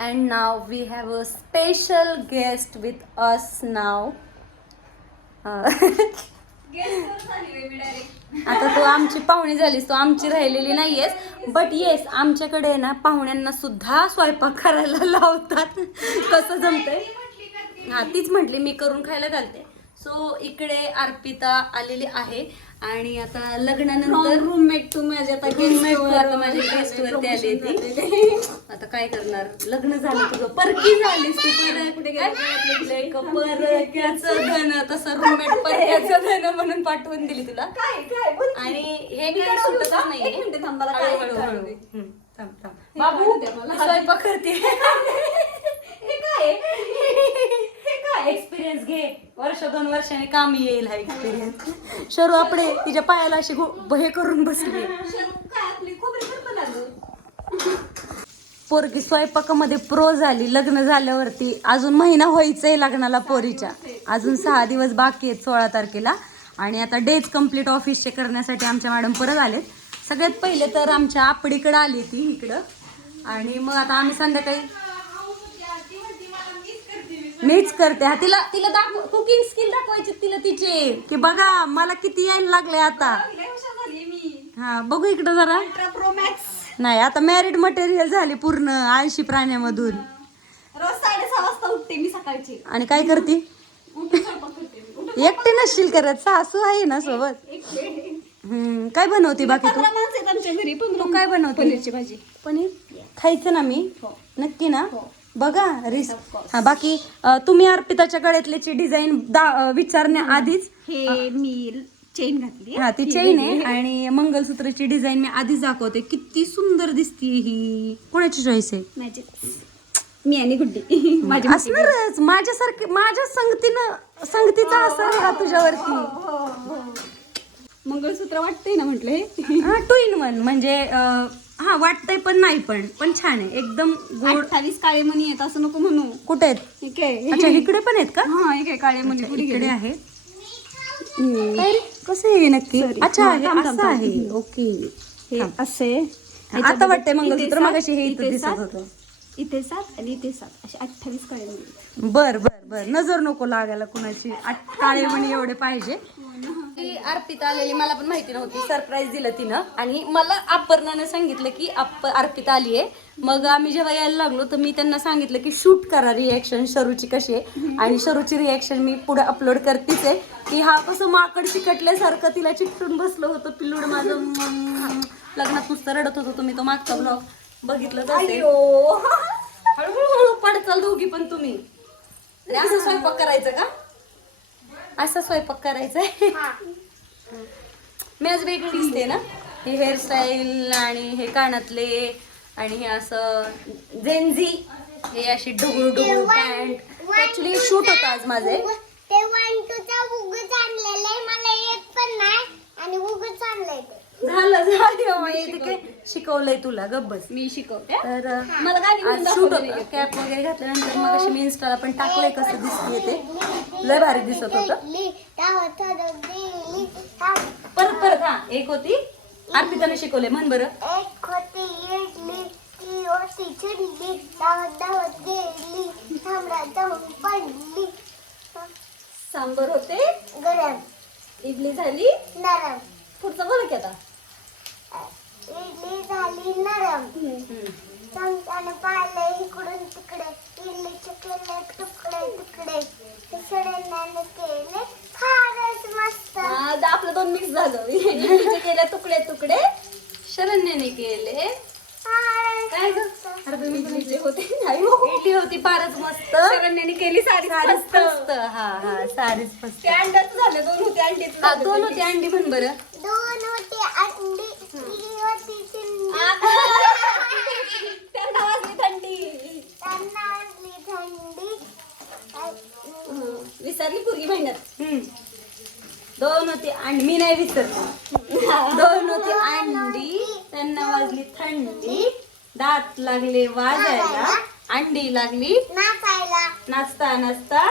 and now we have a special guest with us now. Uh, आता तू आमची पाहुणी झालीस तू आमची राहिलेली नाहीयेस. बट येस आमच्याकडे आहे ना पाहुण्यांना सुद्धा स्वयंपाक करायला लावतात. कसं जमतंय? हा तीच म्हटली मी करून खायला घालते. सो इकडे अर्पिता आलेली आहे आणि आता लग्नानंतर रूममेट तू माझ्या आता तू आता माझ्या guest वरती आली ती. आता काय करणार? लग्न झालं तुझं. परकी झालीस तू परत. कुठे परक्याचं धन तसं रूममेट परक्याचं धन म्हणून पाठवून दिली तुला. काय काय? बोल. आणि हे मी काय? नाहीये एक मिनिट थांब मला काय हळू, हळू, कळवलं हळू. ते. हम्म, थांब, थांब. बाबू स्वयंपाक करते. हे काय? एक्सपिरियन्स घे. वर्ष दोन वर्षांनी काम येईल हा एक्सपिरियन्स शरू आपडे तिच्या पायाला अशी हे करून बसली. पोरगी स्वयंपाकामध्ये प्रो झाली लग्न झाल्यावरती अजून महिना व्हायचंय लग्नाला पोरीच्या. अजून सहा दिवस बाकी आहेत सोळा तारखेला. आणि आता डेज कंप्लीट ऑफिसचे करण्यासाठी आमच्या मॅडम परत आलेत. सगळ्यात पहिले तर आमच्या आपडीकडं आली ती इकडं. आणि मग आता आम्ही संध्याकाळी मीच करते. हा तिला तिला दाखव कुकिंग स्किल दाखवायची तिला तिचे. की बघा मला किती यायला लागले आता. हा बघू इकडं जरा. नाही आता मॅरिड मटेरियल झाली पूर्ण ऐंशी प्राण्यामधून. रोज साडेसहा वाजता उठते मी सकाळची. आणि काय करते? एकटी नसशील करत सासू आहे ना सोबत. हम्म काय बनवते बाकी तू? आमच्या घरी काय बनवते? पनीरची भाजी. पनीर? खायचं ना मी? हो. नक्की ना? हो. बघा रिस. हा बाकी अं, तुम्ही अर्पिताच्या गळ्यातल्याची डिझाईन विचारण्या आधीच? हे मी चेन घातली हा ती चेन आहे आणि मंगलसूत्राची डिझाईन मी आधीच दाखवते. किती सुंदर दिसते ही. कोणाची चॉईस आहे? मी आणि गुड्डी. माझी असणारच. माझ्यासारखी माझ्या संगतीनं संगतीचा असर आहे हा तुझ्यावरती. हो, हो. मंगळसूत्र वाटतंय ना म्हटलं हे हा टू इन वन म्हणजे अं, हा वाटतंय पण नाही पण. पण छान आहे. एकदम गोड अठ्ठावीस काळे मणी आहेत असं नको म्हणू. कुठे आहेत? हे काय अच्छा इकडे पण आहेत का? हा हे काय काळे मणी पुढे इकडे गेले. आहे? कसं आहे नक्की? Sorry. अच्छा हा, हे थांब, थांब, असं थांब. आहे. ओके. हे असे. आता वाटतंय मंगळसूत्र मगाशी हे इथं दिसत होतं. इथे सात आणि इथे सात. असे अठ्ठावीस काळे मणी आहेत. बर बर बर. नजर नको लागायला कुणाची. आठ- काळे म्हणे एवढे पाहिजे. ती अर्पिता आलेली मला पण माहिती नव्हती. सरप्राईज दिलं तिनं. आणि मला अपर्णाने सांगितलं की अप अर्पिता आली आहे. मग आम्ही जेव्हा यायला लागलो तर मी त्यांना सांगितलं की शूट करा रिॲक्शन शरूची कशी आहे? आणि शरूची रिॲक्शन मी पुढे अपलोड करतीच आहे. की हा कसं माकड चिकटल्यासारखं तिला चिकटून बसलं होतं पिल्लूड माझं. लग्नात नुसतं रडत होतो तुम्ही तो मागचा ब्लॉग बघितलं हळूहळू पडचाल दोघी पण तुम्ही. असं स्वयंपाक करायचं का? असं स्वयंपाक करायचा आहे मी आज वेगळी दिसते ना. हे हेअरस्टाईल आणि हे कानातले आणि हे असं जेन्झी हे अशी डुगळू डुगळू पॅन्ट ऍक्च्युली शूट होतं आज माझे. ते वन टूचा उगच आणलेलं आहे. मला येत पण नाही आणि उगच आणलंय झालं झालं. ते काय शिकवलंय तुला? गब्बस मी शिकवते तर मला गाणी म्हणून आज शूट दाखवलं होतं. कॅप वगैरे घातल्यानंतर मग अशी मी इंस्टाला पण टाकलंय कसं दिसते ते. लय भारी दिसत होतं. परत परत हा. एक होती. अर्पिताने शिकवले म्हण बरं. सांबर होते. गरम. इडली झाली. नरम. पुढचं बोला की आता. इडली झाली नरम. चमच्याने पाहिलं इकडून तिकडे. इडलीचे केले तुकडे तुकडे. सडण्याने केले. फारच मस्त. हा, आपलं दोन मिक्स झालं. इडलीचे केले तुकडे तुकडे. शरण्याने केले. फारच काय ग? मस्त. अरे बाई, मी इडली होते. नाही हो. इडली होती फारच मस्त. शरण्याने केली साडी मस्त. मस्त. हा हा सारीच मस्त. ते अंड्याचं झालं दोन होते हा झालं. दोन होती अंडी म्हण बरं. दोन होते अंडी ती होती चिंडी त्यांना वाजली थंडी त्यांना असली थंडी हं, विसरली पूर्वी महिन्यात. दोन होती अंडी. मी नाही विसरते दोन होती अंडी. त्यांना वाजली थंडी. दात लागले वाजायला. अंडी लागली. नाचायला. नाचता नाचता.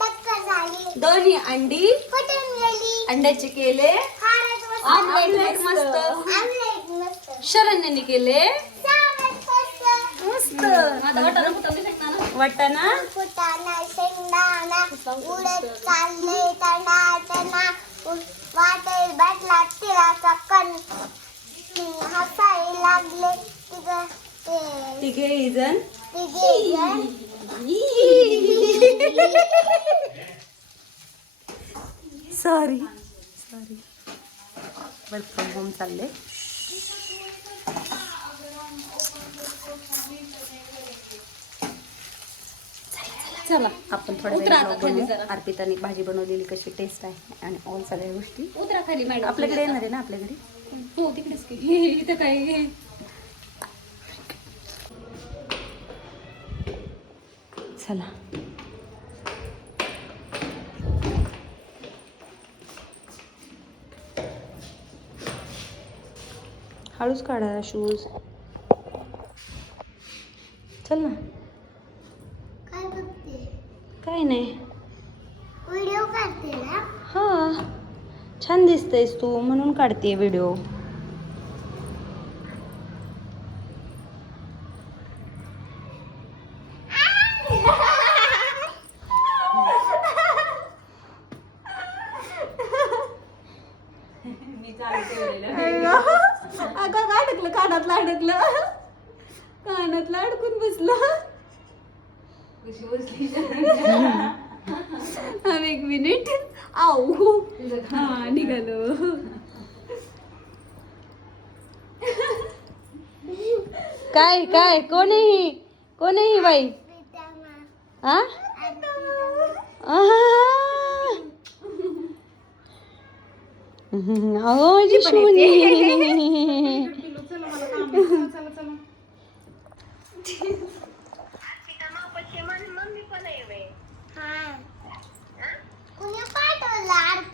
टक्कर झाली. दोन्ही अंडी. फुटून गेली. अंड्याचे केले. फारच मस्त ऑमलेट मस्त. आमलेट मस्त. शरण्याने केले. मस्त. मस्त आता वाटाणा कुठं वाटाणा? फुटाणा शेंगदाणा उडत चालले तना तना वाटेल भेटला तिळाचा कण हसायला लागले तिघ तिघे जण तिघे जण sorry sorry work from home चालले चला. आपण थोड्या उतरा वेळात आता vlog खाली बनवू. जरा. अर्पिताने भाजी बनवलेली कशी टेस्ट आहे आणि ऑल सगळ्या गोष्टी. उतरा खाली मॅडम आपल्याकडे येणार आहे ना आपल्या घरी हो तिकडेच की. इथं काय? चला. हळूच काढा शूज चल ना काय बघते काय नाही व्हिडिओ काढते ना हा छान दिसतेस तू म्हणून काढते व्हिडिओ अगं अडकलं कानातलं अडकलं कानातलं अडकून बसलं हा, एक मिनिट आऊ हा निघालो काय काय कोणही कोणही बाई हा अहो माझी शून्य हा कुणी पाठवलं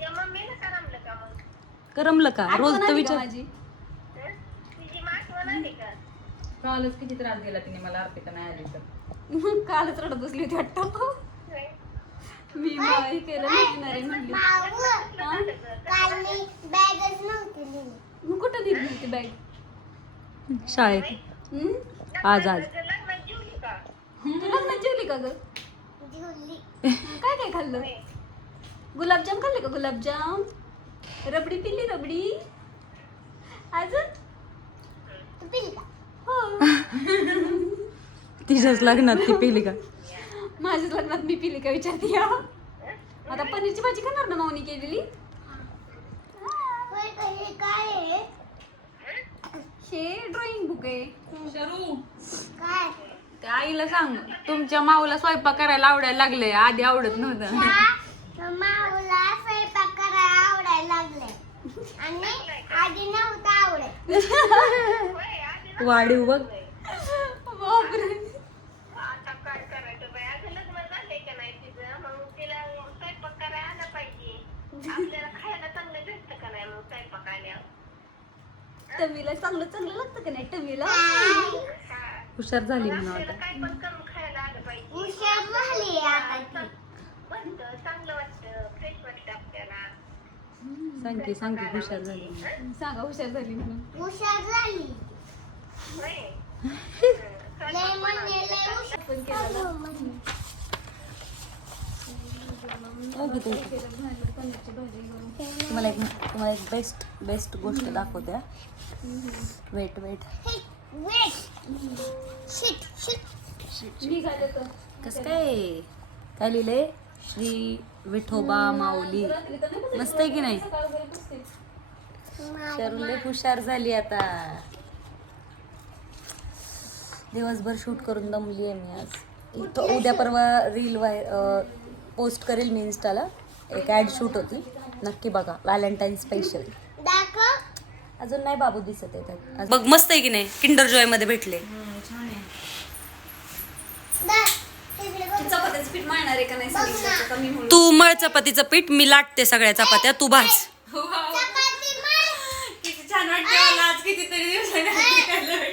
करमलं का? रोज तर विचार माझी? कालच किती त्रास दिला तिने मला अर्पिता नाही आली तर. कालच रडत बसली होती वाटतं. मी हे केलं नाही म्हणली. मग कुठं दिली होती बॅग शाळेत. आज आज. लग्नात जेवली का ग? काय काय खाल्लं? गुलाबजाम खाल्ले का गुलाबजाम? रबडी पिली रबडी. अजून? तू पिली का? हो. तिच्याच लग्नात ती पेली का? माझ्याच लग्नात मी पिली का विचारते आता पनीरची भाजी खाणार ना माऊनी केलेली? हे हे ड्रॉइंग बुक आहे. शरू. आईला सांग? तुमच्या माऊला स्वयंपाक करायला आवडायला लागले आधी आवडत नव्हतं. माऊला स्वयंपाक करायला आवडायला लागले आणि आधी नव्हतं आवडत वाढीव बघ. बापरे. टमीला चांगलं चांगलं लागतं का नाही टमीला? हुशार झाली म्हणून आता. हुशार झाली आता सांगते सांगते हुशार झाली. सांगा हुशार झाली म्हणून. हुशार झाली. लय म्हणजे लय हुशार. पण केलेलं ओके ते पनीरची भाजी करून तुम्हाला एक तुम्हाला एक बेस्ट बेस्ट गोष्ट दाखवते. वेट वेट वेट शिट कसं काय? काय लिहिलंय? श्री विठोबा माऊली. मस्त आहे की नाही? शरूले हुशार झाली आता. दिवसभर शूट करून दमली आहे मी आज. इथं उद्या परवा रील वाय पोस्ट करेल मी इन्स्टाला एक ॲड शूट होती. नक्की बघा. व्हॅलेंटाईन स्पेशल अजून नाही बाबू दिसत आहे त्यात. बघ मस्त आहे की नाही? किंडर जॉयमध्ये भेटले दा तिकडे बघ चपात्याच पीठ मळणार आहे का नाही सांगितलं तर मी म्हणून तू मळ चपातीचं पीठ मी लाटते सगळ्या चपात्या. तू भाज. चपाती मळ. किती छान वाटते मला आज कितीतरी दिवसांनी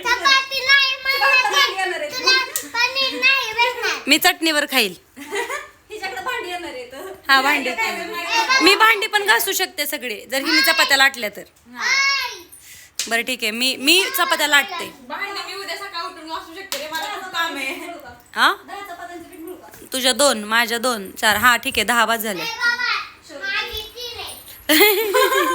चपाती नाही भांडी मळणार येणार आहे तुला पनीर नाही भेटणार. मी चटणीवर खाईल. हिच्याकडे भांडी येणार आहे तर हा भांडी मी भांडी पण घासू शकते सगळे. जर हिने चपात्या लाटल्या तर. आई बरं ठीक आहे. मी मी चपात्या लाटते. भांडी मी उद्या सकाळ उठून वाचू शकते रे. मला खूप काम आहे. हा? दहा चपात्यांचं पीठ मिळू का तुझ्या दोन माझ्या दोन. चार हा ठीक आहे दहा बाद झाले ए बाबा माझी तीन आहे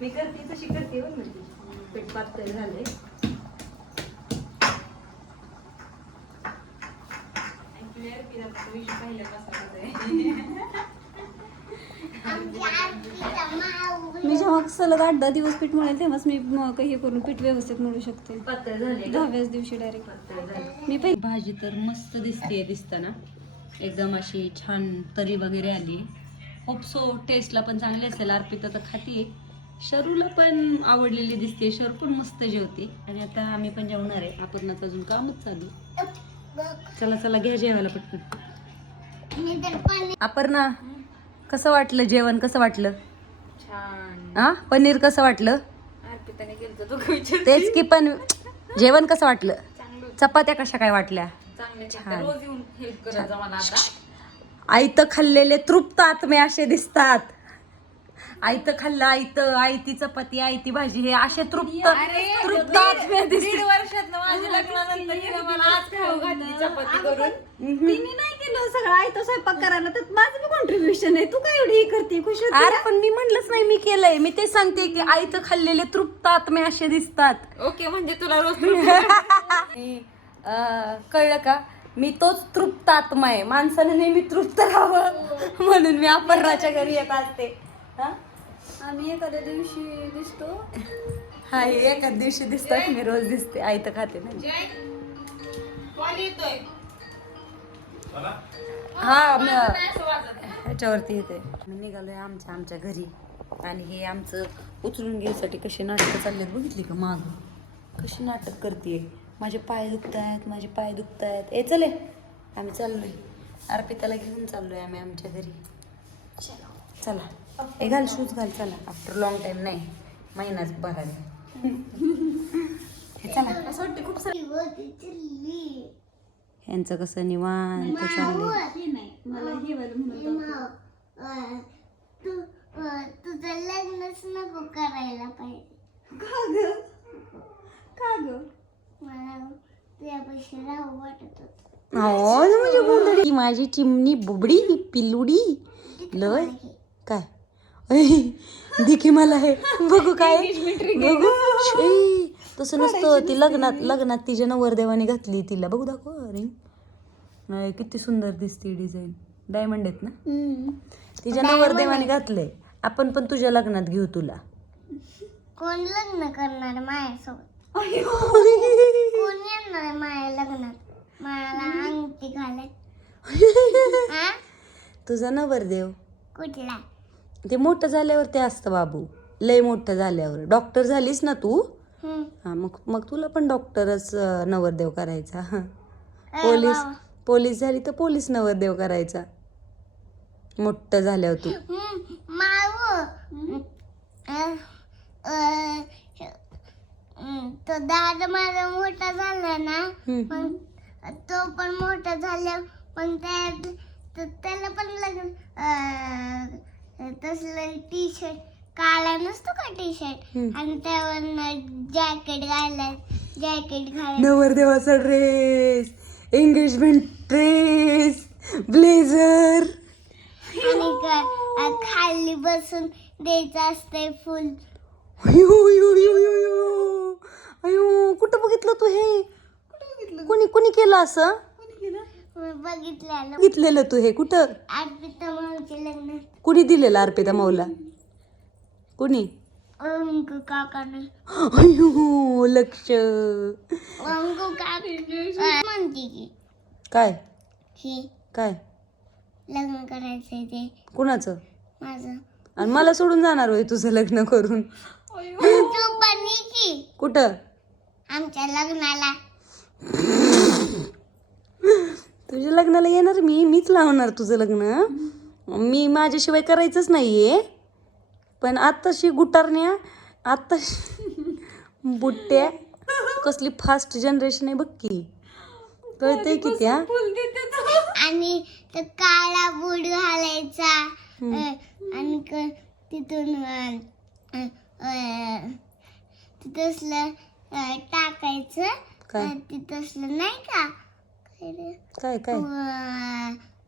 मी करते तशी करते पीठ झाले. मी जेव्हा सलग आठ दहा दिवस पीठ मळेल तेव्हाच मी मग हे करून पीठ व्यवस्थित मळू शकते. दहाव्याच दिवशी डायरेक्ट मी पहिले भाजी तर मस्त दिसते दिसताना. एकदम अशी छान तरी वगैरे आली. होपसो टेस्टला पण चांगली असेल. अर्पिता तर खातीये. शरूला पण आवडलेली दिसते शरू पण मस्त जेवते. आणि आता आम्ही पण जेवणार आहे. आपण आता अजून कामच चालू चला चला घ्या जेवायला पटकन. तर अपर्णा कसं वाटलं जेवण? कसं वाटलं? छान. हा पनीर कसं वाटलं? तर तेच की पण जेवण कसं वाटलं? चपात्या कशा काय वाटल्या? छान. आता. आयत खाल्लेले तृप्त आत्मे असे दिसतात. आयत खाल्लं आयत आयती चपाती आयती भाजी हे असे तृप्त तृप्त आत्मे दीड वर्षात माझ्या लग्नानंतर हिने मला आज खाऊ घातली. चपाती करून. तिने नाही केलं सगळं. आहे तो स्वयंपाक करायला तर माझं बी कॉन्ट्रीब्युशन आहे. तू काय एवढी हे करते? खुश होते अरे पण मी म्हणलंच नाही मी केलंय. मी ते सांगते की आयत खाल्लेले तृप्त आत्मे असे दिसतात. ओके म्हणजे तुला रोज आणि, अं, कळलं का? मी तोच तृप्त आत्मा आहे. माणसाने नेहमी तृप्त राहावं. म्हणून मी अपर्णाच्या घरी येत असते. हा? आम्ही एखाद्या दिवशी दिसतो. हा हे एकाच दिवशी दिसतात मी रोज दिसते. आई तर खाते ना कॉल येतोय? हा मी ह्याच्यावरती येते. मी निघालोय आमच्या आमच्या घरी. आणि हे आमचं उचलून घ्यायसाठी कशी नाटकं चाललेत बघितली का माग? कशी नाटक करते माझे पाय दुखत आहेत माझे पाय दुखत आहेत ए चले आम्ही चाललोय. अर्पिताला घेऊन चाललोय आम्ही आमच्या घरी. चला. ए घाल शूज घाल चला. आफ्टर लॉंग टाइम नाही. महिनाच भराने हे चला. असं वाटतं खूप होती चिल्ली यांचं कसं निवांत हे हे तुझं लग्नच नको करायला पाहिजे. का ग? का ग? मला तुझ्यापाशी राहू वाटत होत. हो ना माझी चिमणी बुबडी पिल्लुडी लय. काय? दिकी मला हे. बघू काय. बघू. शी, तसं नसतं. ती लग्नात लग्नात तिच्या नवरदेवाने घातली तिला. बघू दाखव. रिंग नाही किती सुंदर दिसते डिझाईन डायमंड आहेत ना? तिच्या नवरदेवाने घातलंय. आपण पण तुझ्या लग्नात घेऊ तुला. कोण लग्न करणार माझ्यासोबत? कोण येणार माझ्या लग्नात? मला अंगठी घालत हा तुझा नवरदेव. कुठला? ते मोठं झाल्यावर ते असतं बाबू लय मोठं झाल्यावर डॉक्टर झालीस ना तू. हा मग मग तुला पण डॉक्टरच नवरदेव करायचा हा. पोलीस. पोलीस झाली तर पोलीस नवरदेव करायचा मोठं झाल्यावर तू तो दादा माझा मोठा झाला ना. पण तो पण मोठा झाला पण त्याला पण लग्न तसलं टी शर्ट काळा नसतो का टी शर्ट हम्म. आणि त्यावर जॅकेट घालाय जॅकेट घालाय नवरदेवाचा ड्रेस एंगेजमेंट ड्रेस ब्लेझर आणि का- अं, खाली बसून द्यायचं असतंय फुल. अयो अयो अयो अयो अयो. अयो कुठं बघितलं तू हे? कुणी कुणी केलं असं? मी बघितलेलं. बघितलेलं तू हे कुठं? लग्न कुणी दिलेलं अर्पिता माऊला? कुणी? अंकु काकाने. अयो लक्ष. अंकु काका म्हणते की काय? ही काय? लग्न करायचंय ते. कुणाचं? माझं. आणि मला सोडून जाणार होय तुझं लग्न करून. तू पण ये की. कुठं? आमच्या लग्नाला. तुझ्या लग्नाला येणार मी? मीच लावणार तुझं लग्न? मी माझ्याशिवाय करायचंच नाहीये. पण आत्ताशी गुटारण्या आत्ताशी बुट्ट्या कसली फास्ट जनरेशन आहे बघ की. कळतंय की त्या? आणि तो काळा बूट घालायचा. आणि क- तिथून अ, अ, अ, तिथसलं अ, टाकायचं. काय? अ, तिथसलं नाही का? काय रे? काय? काय अ,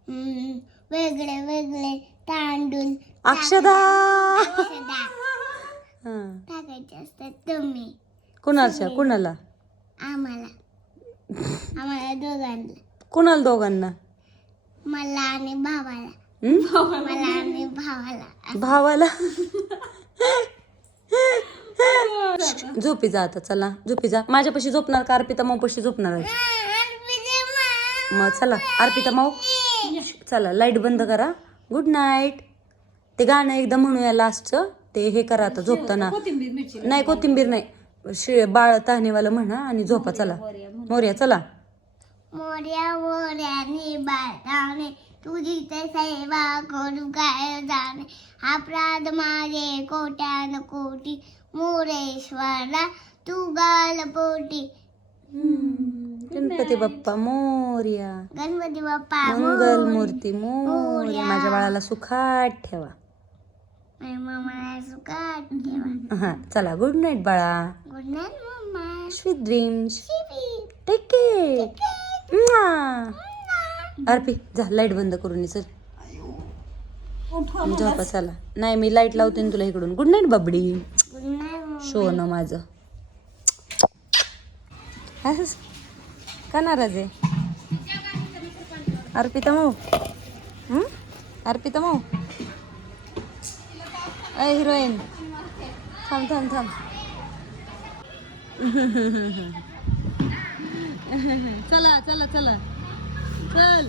हम्म, वेगळे वेगळे तांदूळ अक्षदा. अक्षदा. हा. टाकायचे असतात तुम्ही. कुणाच्या? कुणाला? आम्हाला. आम्हाला दोघांना. कुणाला दोघांना? मला आणि भावाला. हं? मला आणि भावाला. भावाला? झोपी जा आता चला. झोपी जा. माझ्यापाशी झोपणार का? अर्पिता माऊपाशी झोपणार आहे. मग चला. अर्पिता माऊ. चला लाइट बंद करा. गुड नाईट ते गाणं एकदा म्हणूया लास्टचं ते हे करा आता झोपताना. नाही कोथिंबीर नाही. शे बाळ ताहणेवाला म्हणा आणि झोपा चला. मोर्या चला. मोर्या मोर्याने बाळाने तुझी ते सेवा करू काय जाणे? अपराध माझे कोट्यान कोटी. मोरेश्वरा तू गाल पोटी गणपती बाप्पा मोर्या. गणपती बाप्पा मंगल मूर्ती मोर्या. माझ्या बाळाला सुखात ठेवा. हा चला गुड नाईट बाळा. Good night mamma sweet dreams take care Arpi जा लाइट बंद करून ये, चल. झोपा चला. नाही मी लाइट लावते ना तुला इकडून. गुड नाईट बाबडी. गुड नाईट शो न माझं. असंच का नाराज आहे? अर्पिता माऊ. अर्पिता माऊ. अय हिरोईन. थांब थांब थांब. चला चला चला. चल.